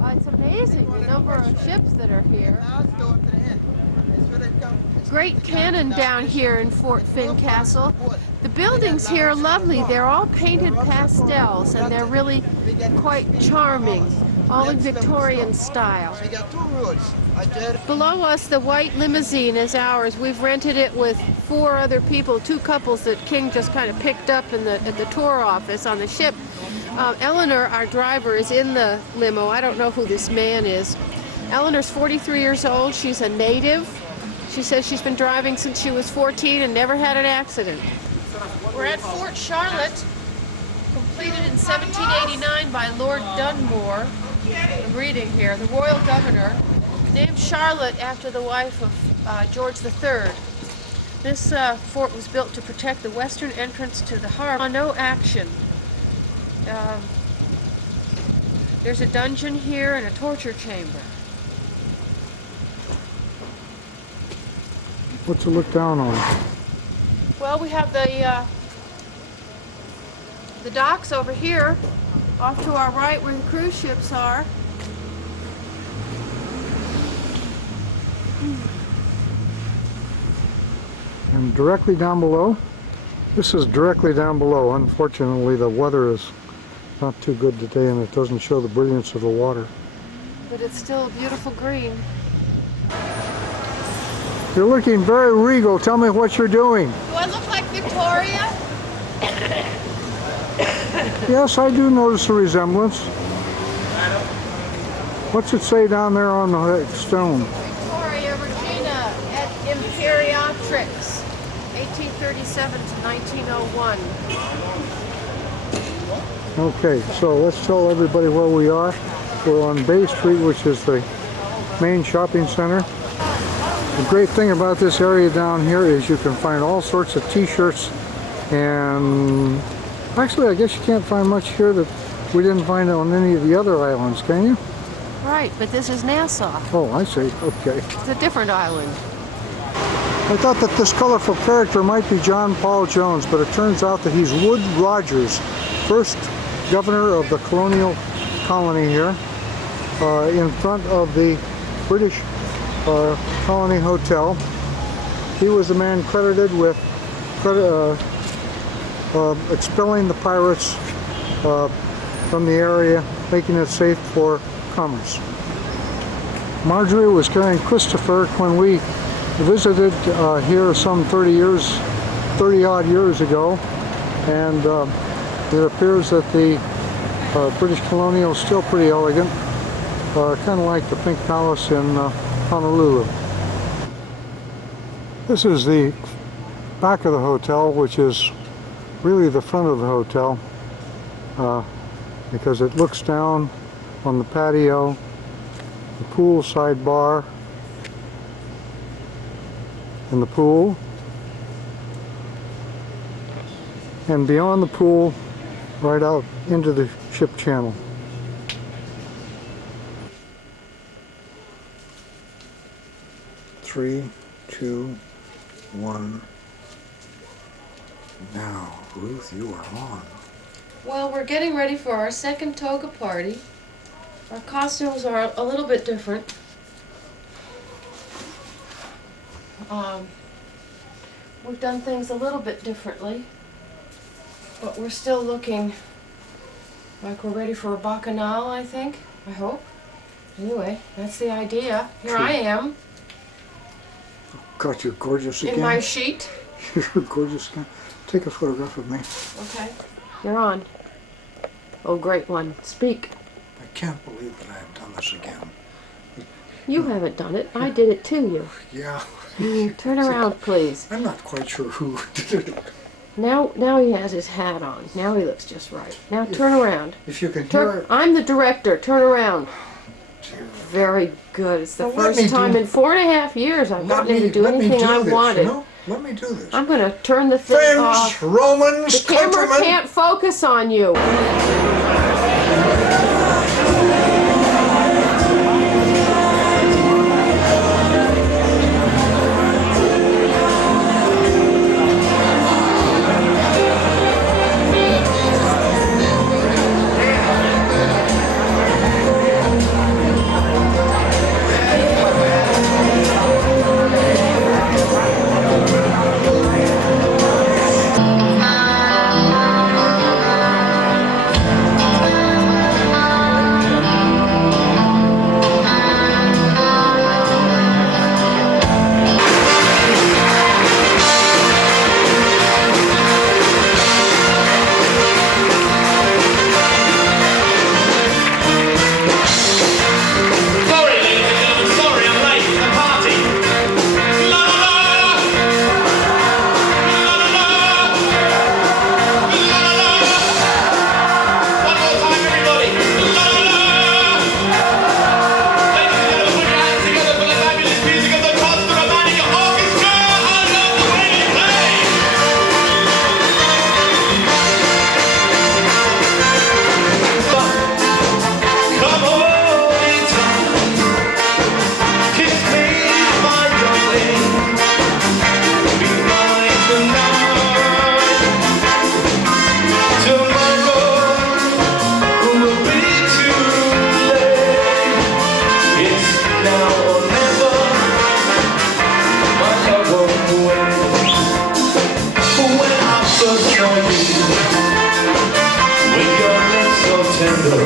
It's amazing the number of ships that are here. Great cannon down here in Fort Finn Castle. The buildings here are lovely. They're all painted pastels, and they're really quite charming. all in Victorian style. So you got two roads. Below us, the white limousine is ours. We've rented it with 4 other people, 2 couples that King just kind of picked up at the tour office on the ship. Eleanor, our driver, is in the limo. I don't know who this man is. Eleanor's 43 years old. She's a native. She says she's been driving since she was 14 and never had an accident. We're at Fort Charlotte, completed in 1789 by Lord Dunmore. I'm reading here, the royal governor, named Charlotte after the wife of George III. This fort was built to protect the western entrance to the harbor. No action. There's a dungeon here and a torture chamber. What's to look down on? Well, we have the docks over here, off to our right where the cruise ships are. And directly down below, this is directly down below. Unfortunately, the weather is not too good today and it doesn't show the brilliance of the water. But it's still a beautiful green. You're looking very regal. Tell me what you're doing. Do I look like Victoria? Yes, I do notice a resemblance. What's it say down there on the stone? Victoria Regina et Imperatrix, 1837 to 1901. Okay, so let's tell everybody where we are. We're on Bay Street, which is the main shopping center. The great thing about this area down here is you can find all sorts of t-shirts, and actually I guess you can't find much here that we didn't find on any of the other islands, can you? Right, but this is Nassau. Oh, I see. Okay. It's a different island. I thought that this colorful character might be John Paul Jones, but it turns out that he's Wood Rogers, first governor of the colonial colony here, in front of the British Colony Hotel. He was the man credited with expelling the pirates from the area, making it safe for commerce. Marjorie was carrying Christopher when we visited here some 30 odd years ago, and it appears that the British Colonial is still pretty elegant, kind of like the Pink Palace in Honolulu. This is the back of the hotel, which is really the front of the hotel, because it looks down on the patio, the poolside bar, and the pool, and beyond the pool, right out into the ship channel. Three, two, one. Now, Ruth, you are on. Well, we're getting ready for our second toga party. Our costumes are a little bit different. We've done things a little bit differently, but we're still looking like we're ready for a bacchanal, I think. I hope. Anyway, that's the idea. Here I am. God, you're gorgeous again. In my sheet. You're gorgeous again. Take a photograph of me. Okay. You're on. Oh, great one. Speak. I can't believe that I have done this again. You haven't done it. I did it to you. Yeah. Turn around, please. I'm not quite sure who did it. Now he has his hat on. Now he looks just right. Now turn around. If you can hear it. I'm the director. Turn around. Very good. It's the first time in 4.5 years I've gotten to do anything I wanted. You know? Let me do this. I'm going to turn the thing Friends, off. Romans, the camera countrymen. can't focus on you. saw you with your lips so tender.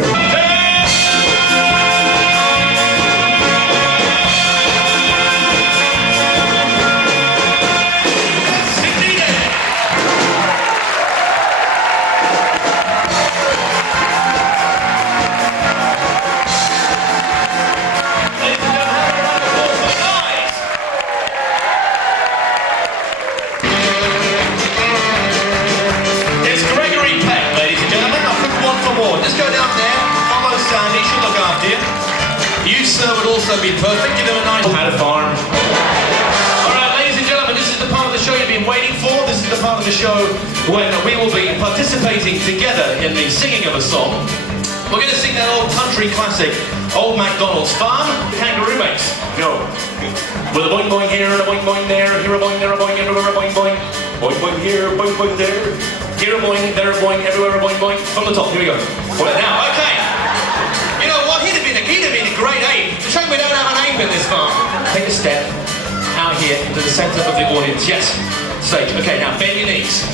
Just go down there, follow Sandy, she'll look after you. You, sir, would also be perfect. Give him a nice hat of farm. Alright, ladies and gentlemen, this is the part of the show you've been waiting for. This is the part of the show when we will be participating together in the singing of a song. We're going to sing that old country classic, Old MacDonald's Farm, Kangaroo Mates. Go. With a boing boing here and a boing boing there, here a boing, there a boing, everywhere a boing boing. Boing boing here, boing boing there. Here a boing, there a boing, everywhere a boing boing. From the top, here we go. Well, now, okay. You know what, he'd have been a great ape. It's a shame we don't have an ape in this farm. Take a step out here into the centre of the audience. Yes, stage. Okay, now bend your knees.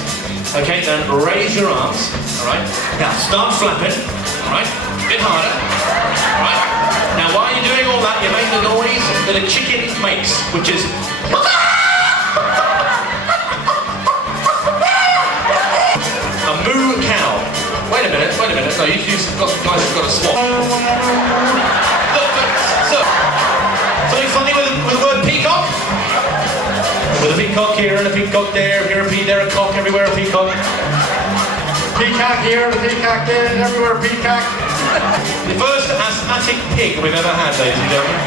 Okay, then raise your arms. Alright. Now start flapping. Alright. A bit harder. Alright. Now while you're doing all that, you make the noise that a chicken makes, which is a moo cow. Wait a minute. No, you've got a swap. Look, so, something funny with the word peacock? With a peacock here and a peacock there, there a cock, everywhere a peacock. Peacock here and a peacock there, and everywhere a peacock. The first asthmatic pig we've ever had, ladies and gentlemen.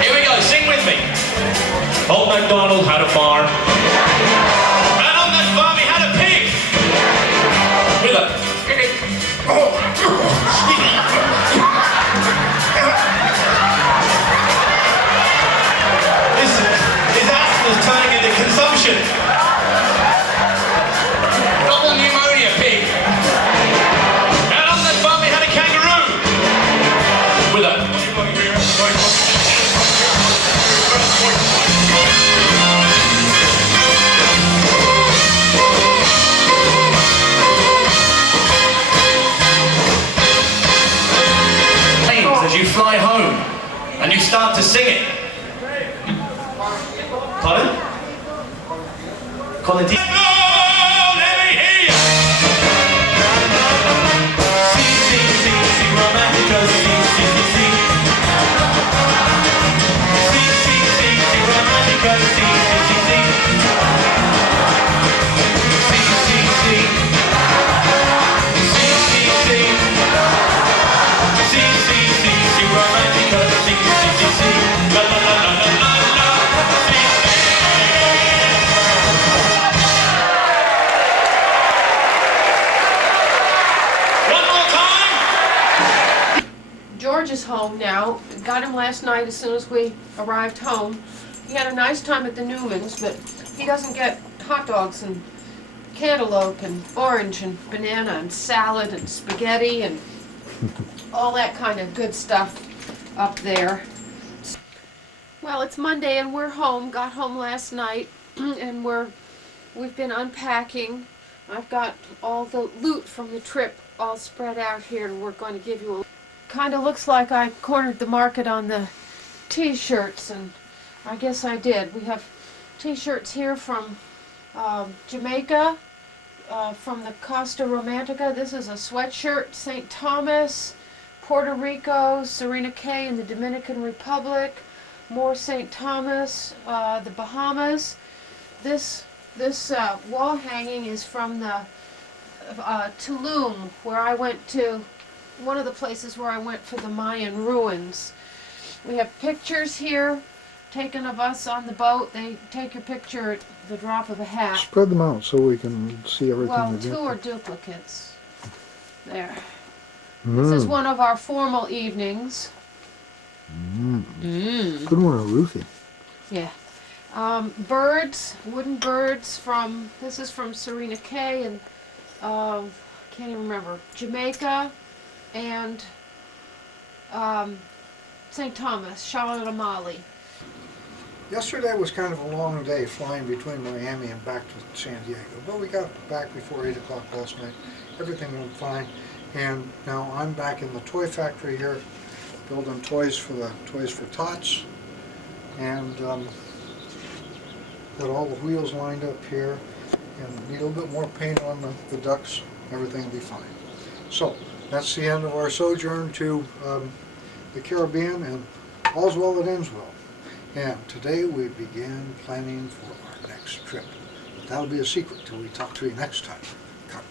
Here we go, sing with me. Old MacDonald had a farm. And on that farm he had a pig. With a... His asthma's turning into consumption. Double pneumonia pig. And on that farm we had a kangaroo. With a... as you fly home and you start to sing it. Pardon? Colin D. Let me hear you! See, Romantica, see, Romantica, see. George is home now. Got him last night as soon as we arrived home. He had a nice time at the Newmans, but he doesn't get hot dogs and cantaloupe and orange and banana and salad and spaghetti and all that kind of good stuff up there. Well, it's Monday and we're home. Got home last night and we've been unpacking. I've got all the loot from the trip all spread out here, and we're going to give you a... Kind of looks like I cornered the market on the t-shirts, and I guess I did. We have t-shirts here from Jamaica, from the Costa Romantica. This is a sweatshirt. St. Thomas, Puerto Rico, Serena Cay in the Dominican Republic, more St. Thomas, the Bahamas. This wall hanging is from the Tulum, where I went to, one of the places where I went for the Mayan ruins. We have pictures here taken of us on the boat. They take your picture at the drop of a hat. Spread them out so we can see everything. Well, two are duplicates. There. This is one of our formal evenings. Good one on Ruthie. Yeah. Birds, wooden birds from, this is from Serena Cay and, can't even remember, Jamaica and St. Thomas, Shalamali. Yesterday was kind of a long day flying between Miami and back to San Diego, but we got back before 8 o'clock last night. Everything went fine, and now I'm back in the toy factory here, building toys for the Toys for Tots, and got all the wheels lined up here, and need a little bit more paint on the ducts. Everything will be fine. So that's the end of our sojourn to the Caribbean, and all's well that ends well. And today we began planning for our next trip. But that'll be a secret till we talk to you next time. Cut.